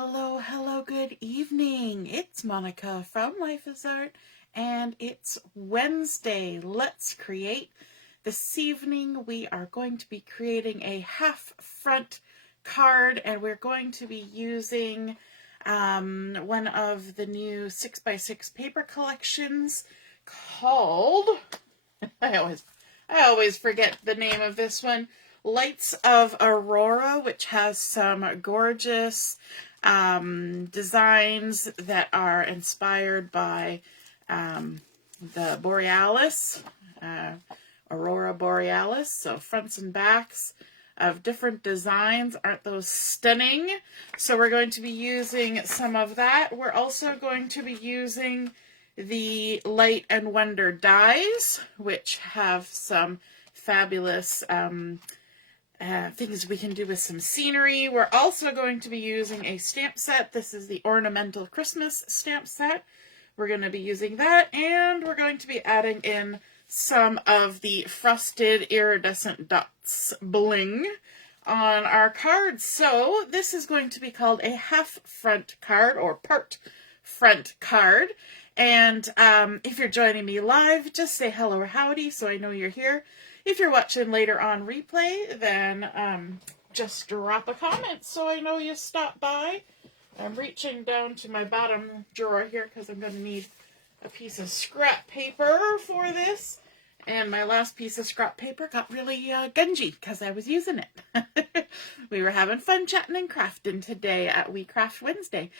Hello, good evening. It's Monica from Life is Art, and it's Wednesday. Let's create. This evening we are going to be creating a half front card, and we're going to be using one of the new 6x6 paper collections called, I always forget the name of this one, Lights of Aurora, which has some gorgeous designs that are inspired by the Borealis, Aurora Borealis. So fronts and backs of different designs. Aren't those stunning? So we're going to be using some of that. We're also going to be using the Light and Wonder dies, which have some fabulous things we can do with some scenery. We're also going to be using a stamp set. This is the Ornamental Christmas stamp set. We're going to be using that, and we're going to be adding in some of the frosted iridescent dots bling on our cards. So this is going to be called a half front card or part front card. And if you're joining me live, just say hello or howdy so I know you're here. If you're watching later on replay, then just drop a comment so I know you stopped by. I'm reaching down to my bottom drawer here because I'm going to need a piece of scrap paper for this. And my last piece of scrap paper got really gungy because I was using it. We were having fun chatting and crafting today at We Craft Wednesday.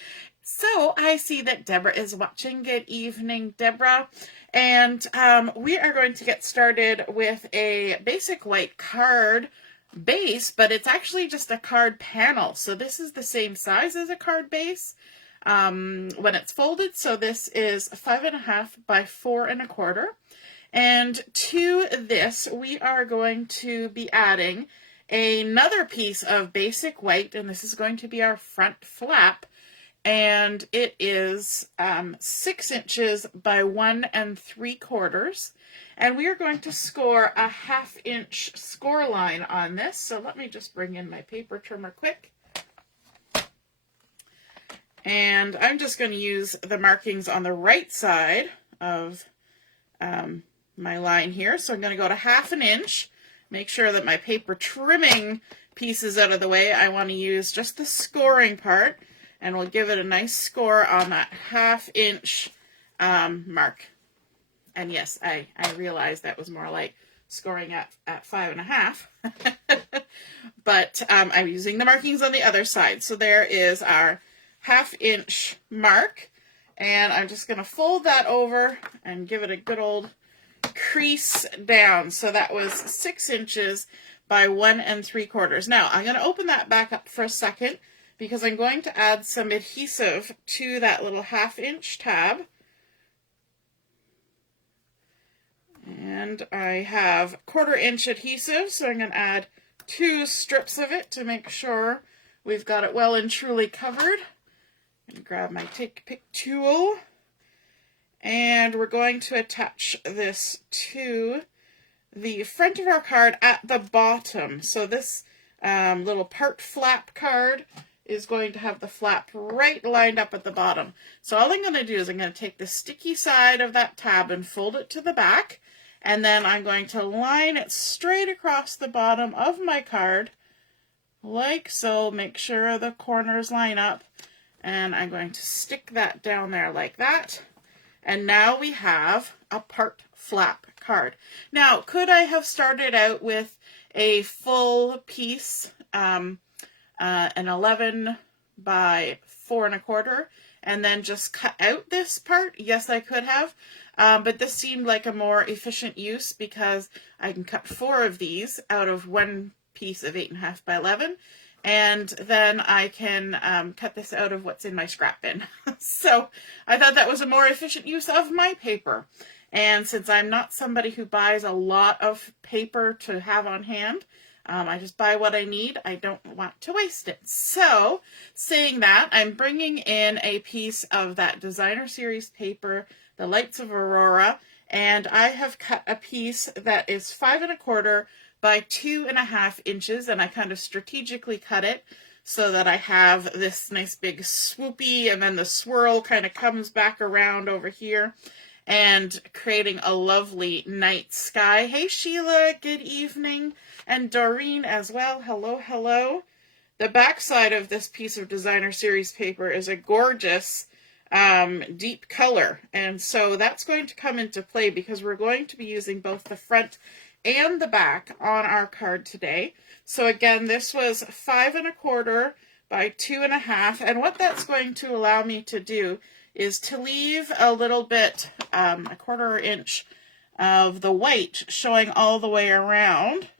So I see that Deborah is watching. Good evening, Deborah. And we are going to get started with a basic white card base, but it's actually just a card panel. So this is the same size as a card base when it's folded. So this is 5.5 by 4.25. And to this, we are going to be adding another piece of basic white, and this is going to be our front flap, and it is 6 inches by 1 3/4, and we are going to score a 1/2 inch score line on this. So let me just bring in my paper trimmer quick. And I'm just going to use the markings on the right side of my line here. So I'm going to go to 1/2 inch. Make sure that my paper trimming piece is out of the way. I want to use just the scoring part, and we'll give it a nice score on that 1/2 inch mark. And yes, I realized that was more like scoring at 5.5. But I'm using the markings on the other side. So there is our 1/2 inch mark. And I'm just going to fold that over and give it a good old crease down. So that was 6 inches by 1 3/4. Now I'm going to open that back up for a second because I'm going to add some adhesive to that little 1/2 inch tab. And I have 1/4 inch adhesive, so I'm going to add 2 strips of it to make sure we've got it well and truly covered. I'm going to grab my Take Pick tool. And we're going to attach this to the front of our card at the bottom. So this little part flap card is going to have the flap right lined up at the bottom. So all I'm going to do is I'm going to take the sticky side of that tab and fold it to the back. And then I'm going to line it straight across the bottom of my card, like so. Make sure the corners line up. And I'm going to stick that down there like that. And now we have a part flap card. Now, could I have started out with a full piece, an 11 by 4.25, and then just cut out this part? Yes, I could have. But this seemed like a more efficient use because I can cut 4 of these out of one piece of 8.5 by 11. And then I can cut this out of what's in my scrap bin. So I thought that was a more efficient use of my paper. And since I'm not somebody who buys a lot of paper to have on hand, I just buy what I need. I don't want to waste it. So saying that, I'm bringing in a piece of that designer series paper, the Lights of Aurora, and I have cut a piece that is 5.25 by 2.5 inches, and I kind of strategically cut it so that I have this nice big swoopy, and then the swirl kind of comes back around over here and creating a lovely night sky. Hey Sheila, good evening. And Doreen as well. Hello, hello. The back side of this piece of designer series paper is a gorgeous deep color, and so that's going to come into play because we're going to be using both the front and the back on our card today. So again, this was 5 1/4 by 2 1/2, and what that's going to allow me to do is to leave a little bit, a 1/4 inch of the white showing all the way around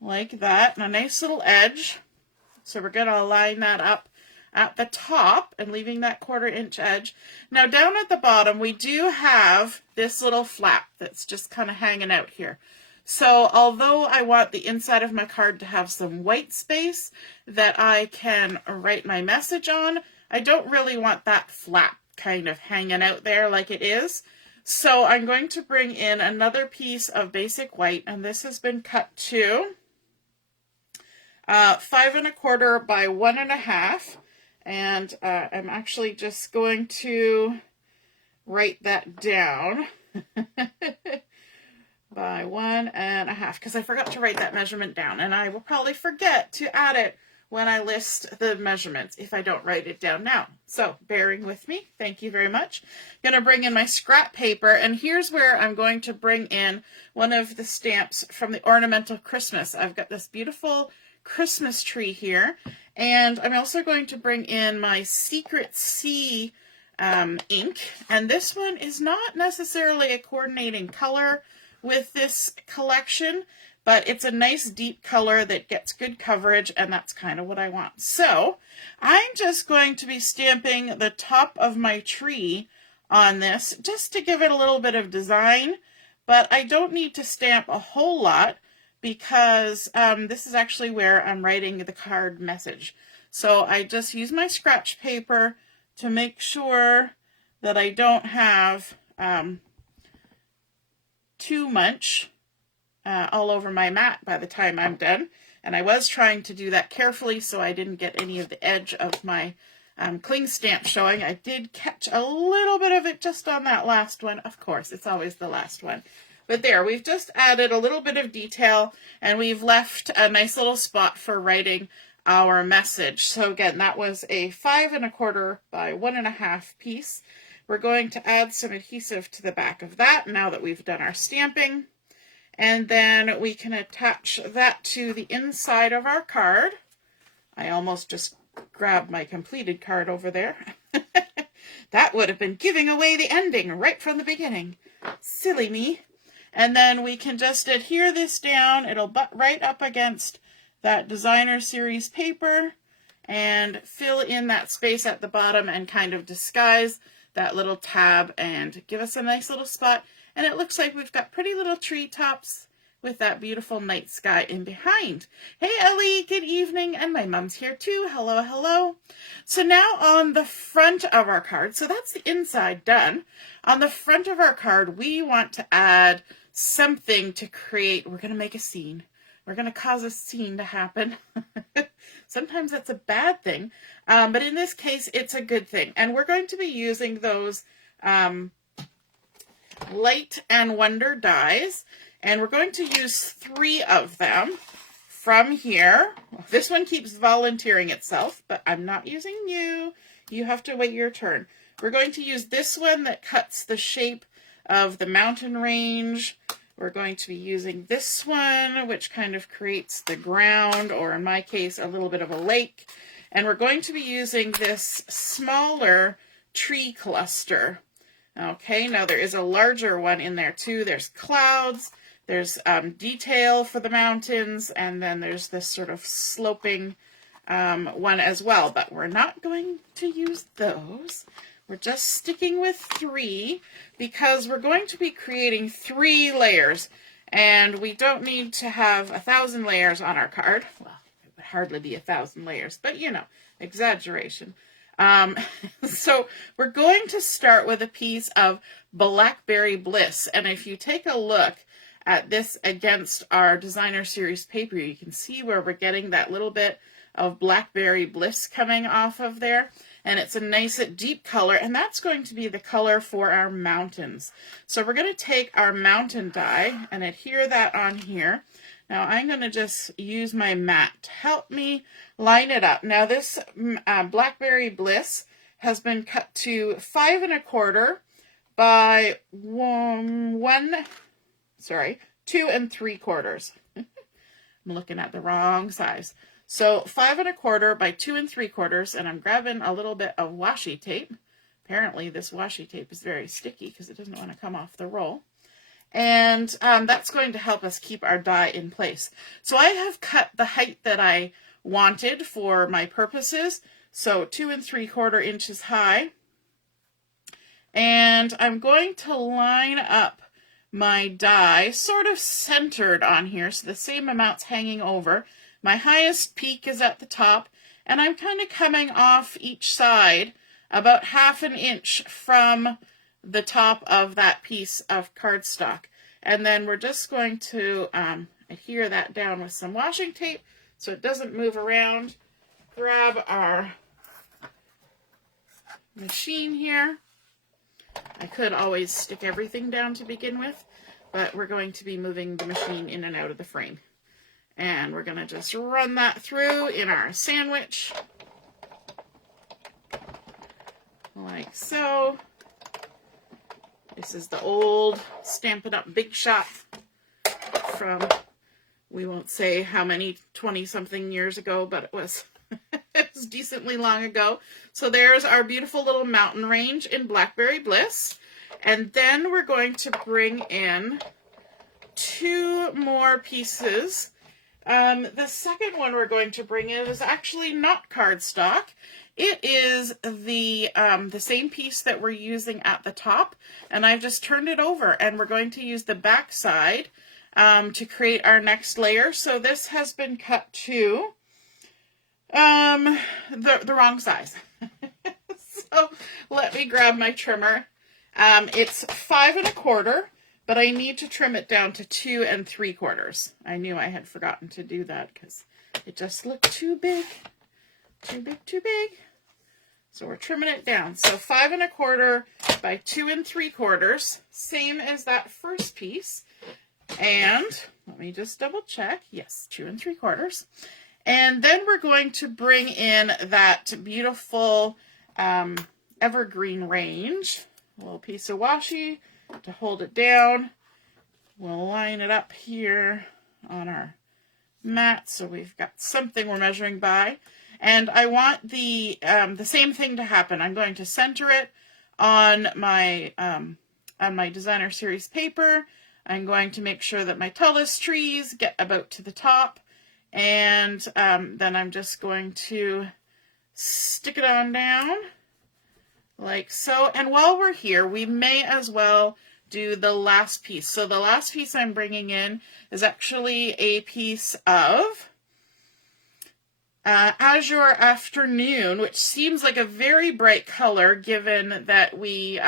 like that, and a nice little edge. So we're going to line that up at the top and leaving that 1/4 inch edge. Now down at the bottom we do have this little flap that's just kind of hanging out here. So although I want the inside of my card to have some white space that I can write my message on, I don't really want that flap kind of hanging out there like it is. So I'm going to bring in another piece of basic white, and this has been cut to 5 1/4 by 1 1/2. And I'm actually just going to write that down by 1 1/2 because I forgot to write that measurement down, and I will probably forget to add it when I list the measurements if I don't write it down now. So bearing with me, thank you very much. I'm going to bring in my scrap paper, and here's where I'm going to bring in one of the stamps from the Ornamental Christmas. I've got this beautiful Christmas tree here, and I'm also going to bring in my Secret Sea ink, and this one is not necessarily a coordinating color with this collection, but it's a nice deep color that gets good coverage, and that's kind of what I want. So I'm just going to be stamping the top of my tree on this just to give it a little bit of design, but I don't need to stamp a whole lot because this is actually where I'm writing the card message. So I just use my scratch paper to make sure that I don't have too much all over my mat by the time I'm done. And I was trying to do that carefully so I didn't get any of the edge of my cling stamp showing. I did catch a little bit of it just on that last one. Of course, it's always the last one. But there, we've just added a little bit of detail, and we've left a nice little spot for writing our message. So again, that was a 5 1/4 by 1 1/2 piece. We're going to add some adhesive to the back of that now that we've done our stamping. And then we can attach that to the inside of our card. I almost just grabbed my completed card over there. That would have been giving away the ending right from the beginning. Silly me. And then we can just adhere this down. It'll butt right up against that designer series paper and fill in that space at the bottom and kind of disguise that little tab and give us a nice little spot. And it looks like we've got pretty little treetops with that beautiful night sky in behind. Hey Ellie, good evening, and my mom's here too. Hello, hello. So now on the front of our card, so that's the inside done. On the front of our card, we want to add something to create. We're going to make a scene. We're going to cause a scene to happen. Sometimes that's a bad thing, but in this case, it's a good thing. And we're going to be using those Light and Wonder dies, and we're going to use 3 of them from here. This one keeps volunteering itself, but I'm not using you. You have to wait your turn. We're going to use this one that cuts the shape of the mountain range. We're going to be using this one, which kind of creates the ground, or in my case, a little bit of a lake. And we're going to be using this smaller tree cluster. Okay, now there is a larger one in there too. There's clouds, there's detail for the mountains, and then there's this sort of sloping one as well. But we're not going to use those. We're just sticking with 3 because we're going to be creating 3 layers, and we don't need to have 1,000 layers on our card. Well, it would hardly be 1,000 layers, but you know, exaggeration. So we're going to start with a piece of Blackberry Bliss, and if you take a look at this against our designer series paper, you can see where we're getting that little bit of Blackberry Bliss coming off of there. And it's a nice deep color, and that's going to be the color for our mountains. So we're going to take our mountain die and adhere that on here. Now I'm going to just use my mat to help me line it up. Now this Blackberry Bliss has been cut to 5 1/4 by 2 3/4. I'm looking at the wrong size. So 5 1/4 by 2 3/4, and I'm grabbing a little bit of washi tape. Apparently this washi tape is very sticky because it doesn't want to come off the roll. And that's going to help us keep our die in place. So I have cut the height that I wanted for my purposes. So 2 3/4 inches high. And I'm going to line up my die sort of centered on here, so the same amount's hanging over. My highest peak is at the top, and I'm kind of coming off each side about 1/2 inch from the top of that piece of cardstock. And then we're just going to adhere that down with some washing tape so it doesn't move around. Grab our machine here. I could always stick everything down to begin with, but we're going to be moving the machine in and out of the frame. And we're going to just run that through in our sandwich, like so. This is the old Stampin' Up! Big Shop from, we won't say how many 20-something years ago, but it was, it was decently long ago. So there's our beautiful little mountain range in Blackberry Bliss. And then we're going to bring in 2 more pieces. The second one we're going to bring in is actually not cardstock. It is the same piece that we're using at the top, and I've just turned it over, and we're going to use the back side to create our next layer. So this has been cut to the wrong size. So let me grab my trimmer. It's 5 1/4, but I need to trim it down to 2 3/4. I knew I had forgotten to do that because it just looked too big. Too big, too big. So we're trimming it down. So 5 1/4 by 2 3/4, same as that first piece. And let me just double check. Yes, 2 3/4. And then we're going to bring in that beautiful evergreen range. A little piece of washi to hold it down. We'll line it up here on our mat so we've got something we're measuring by. And I want the same thing to happen. I'm going to center it on my designer series paper. I'm going to make sure that my tallest trees get about to the top, and then I'm just going to stick it on down like so. And while we're here, we may as well do the last piece. So the last piece I'm bringing in is actually a piece of Azure Afternoon, which seems like a very bright color given that we're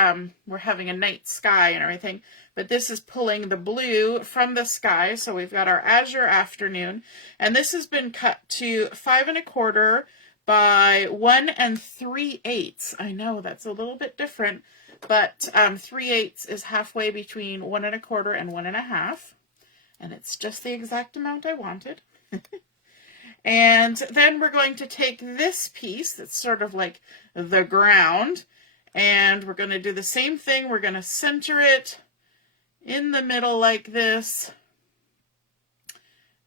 having a night sky and everything. But this is pulling the blue from the sky. So we've got our Azure Afternoon, and this has been cut to 5 1/4 by 1 3/8. I know that's a little bit different, but 3/8 is halfway between 1 1/4 and 1 1/2, and it's just the exact amount I wanted. And then we're going to take this piece that's sort of like the ground, and we're going to do the same thing. We're going to center it in the middle like this,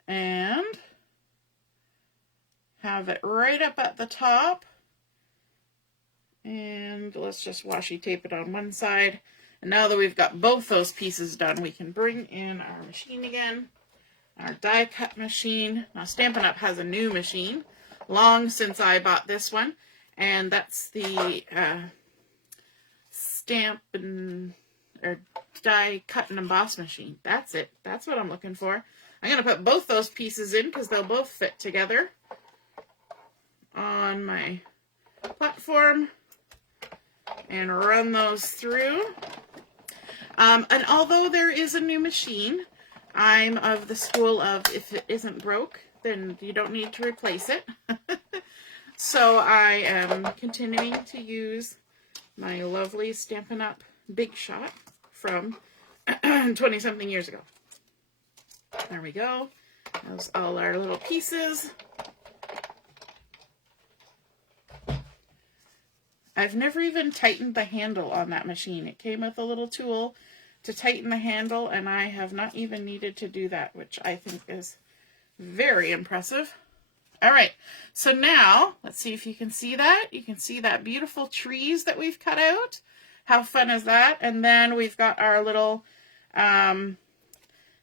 and have it right up at the top. And let's just washi tape it on one side. And now that we've got both those pieces done, we can bring in our machine again. Our die cut machine. Now Stampin' Up! Has a new machine, long since I bought this one, and that's the Stampin' or die cut and emboss machine. That's it. That's what I'm looking for. I'm going to put both those pieces in because they'll both fit together on my platform and run those through. And although there is a new machine, I'm of the school of if it isn't broke, then you don't need to replace it. So I am continuing to use my lovely Stampin' Up! Big Shot from 20-something years ago. There we go. There's all our little pieces. I've never even tightened the handle on that machine. It came with a little tool to tighten the handle, and I have not even needed to do that, which I think is very impressive. All right, so now let's see if you can see that. You can see that beautiful trees that we've cut out. How fun is that? And then we've got our little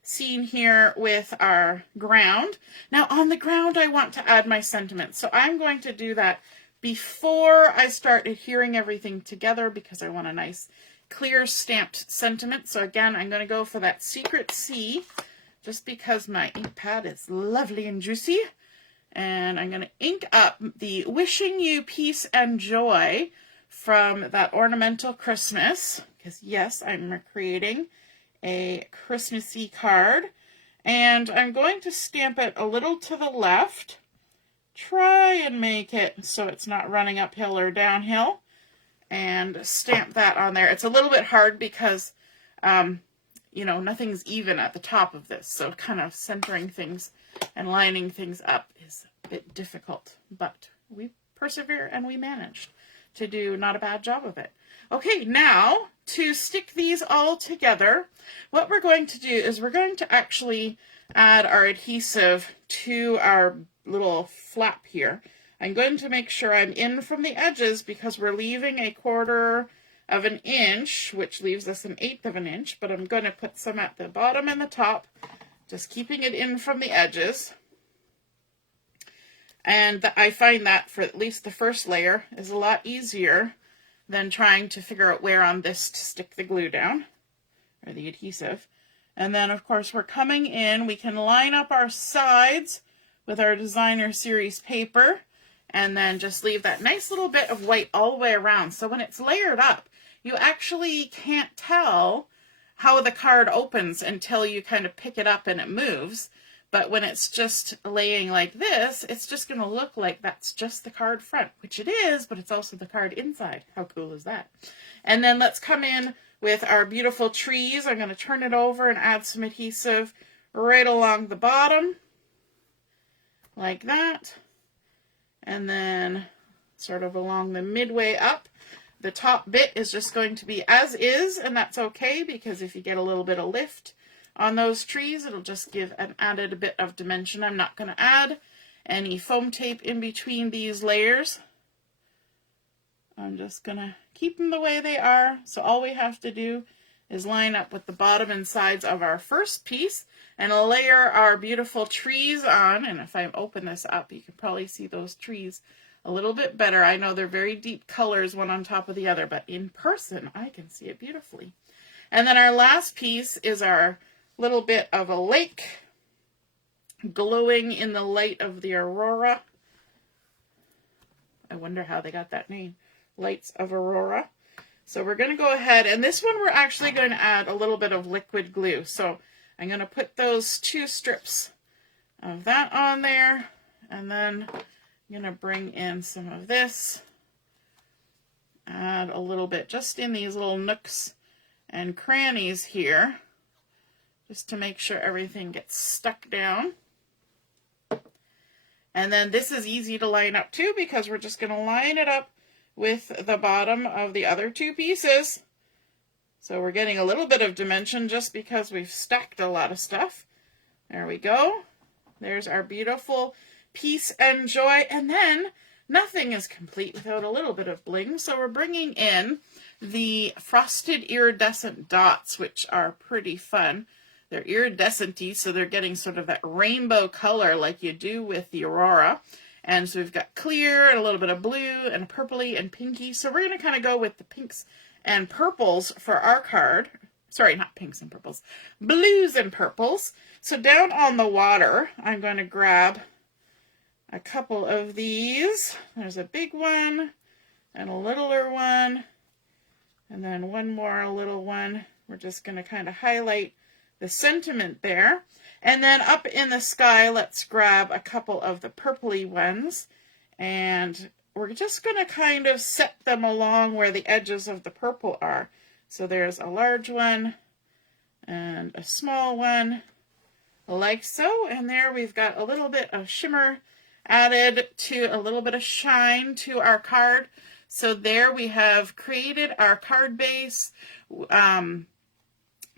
scene here with our ground. Now on the ground, I want to add my sentiment. So I'm going to do that before I start adhering everything together because I want a nice clear stamped sentiment. So again, I'm going to go for that Secret C just because my ink pad is lovely and juicy. And I'm going to ink up the Wishing You Peace and Joy from that Ornamental Christmas, because yes, I'm creating a Christmassy card, and I'm going to stamp it a little to the left, try and make it so it's not running uphill or downhill, and stamp that on there. It's a little bit hard because, you know, nothing's even at the top of this, so kind of centering things and lining things up is a bit difficult, but we persevere and we managed to do not a bad job of it. Okay, now to stick these all together, what we're going to do is we're going to actually add our adhesive to our little flap here. I'm going to make sure I'm in from the edges because we're leaving 1/4 of an inch, which leaves us 1/8 of an inch, but I'm going to put some at the bottom and the top, just keeping it in from the edges. And I find that for at least the first layer is a lot easier than trying to figure out where on this to stick the glue down, or the adhesive. And then of course we're coming in, we can line up our sides with our designer series paper, and then just leave that nice little bit of white all the way around. So when it's layered up, you actually can't tell how the card opens until you kind of pick it up and it moves. But when it's just laying like this, it's just going to look like that's just the card front, which it is, but it's also the card inside. How cool is that? And then let's come in with our beautiful trees. I'm going to turn it over and add some adhesive right along the bottom, like that. And then sort of along the midway up. The top bit is just going to be as is, and that's okay, because if you get a little bit of lift on those trees, it'll just give an added bit of dimension. I'm not going to add any foam tape in between these layers. I'm just going to keep them the way they are. So all we have to do is line up with the bottom and sides of our first piece and layer our beautiful trees on. And if I open this up, you can probably see those trees a little bit better. I know they're very deep colors, one on top of the other, but in person, I can see it beautifully. And then our last piece is our little bit of a lake glowing in the light of the aurora. I wonder how they got that name, Lights of Aurora. So we're going to go ahead, and this one we're actually going to add a little bit of liquid glue. So I'm going to put those 2 strips of that on there, and then I'm going to bring in some of this, add a little bit just in these little nooks and crannies here, just to make sure everything gets stuck down. And then this is easy to line up too, because we're just going to line it up with the bottom of the other 2 pieces. So we're getting a little bit of dimension just because we've stacked a lot of stuff. There we go. There's our beautiful peace and joy. And then nothing is complete without a little bit of bling. So we're bringing in the frosted iridescent dots, which are pretty fun. They're iridescent-y, so they're getting sort of that rainbow color like you do with the Aurora. And so we've got clear and a little bit of blue and purpley and pinky. So we're going to kind of go with the pinks and purples for our card. Sorry, not pinks and purples. Blues and purples. So down on the water, I'm going to grab a couple of these. There's a big one and a littler one. And then one more little one. We're just going to kind of highlight the sentiment there. And then up in the sky, let's grab a couple of the purpley ones. And we're just going to kind of set them along where the edges of the purple are. So there's a large one and a small one, like so. And there we've got a little bit of shimmer added to a little bit of shine to our card. So there we have created our card base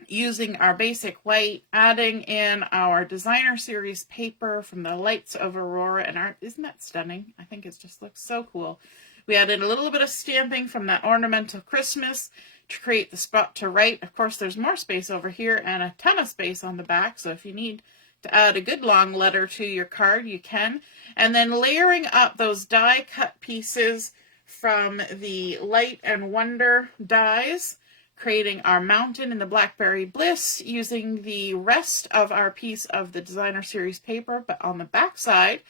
using our basic white, adding in our designer series paper from the lights of Aurora, and isn't that stunning? I think it just looks so cool. We added a little bit of stamping from that Ornamental Christmas to create the spot to write. Of course, there's more space over here and a ton of space on the back, so if you need to add a good long letter to your card, you can. And then layering up those die cut pieces from the Light and Wonder dies, creating our mountain in the Blackberry Bliss using the rest of our piece of the designer series paper, but on the back side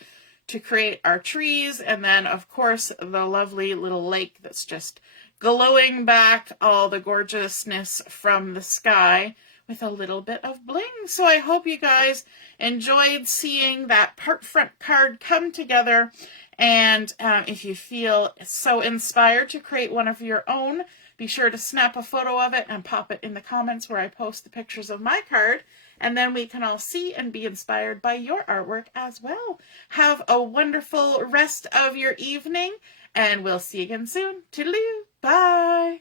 to create our trees, and then of course the lovely little lake that's just glowing back all the gorgeousness from the sky with a little bit of bling. So I hope you guys enjoyed seeing that part front card come together, and if you feel so inspired to create one of your own, be sure to snap a photo of it and pop it in the comments where I post the pictures of my card, and then we can all see and be inspired by your artwork as well. Have a wonderful rest of your evening, and we'll see you again soon. Toodaloo! Bye!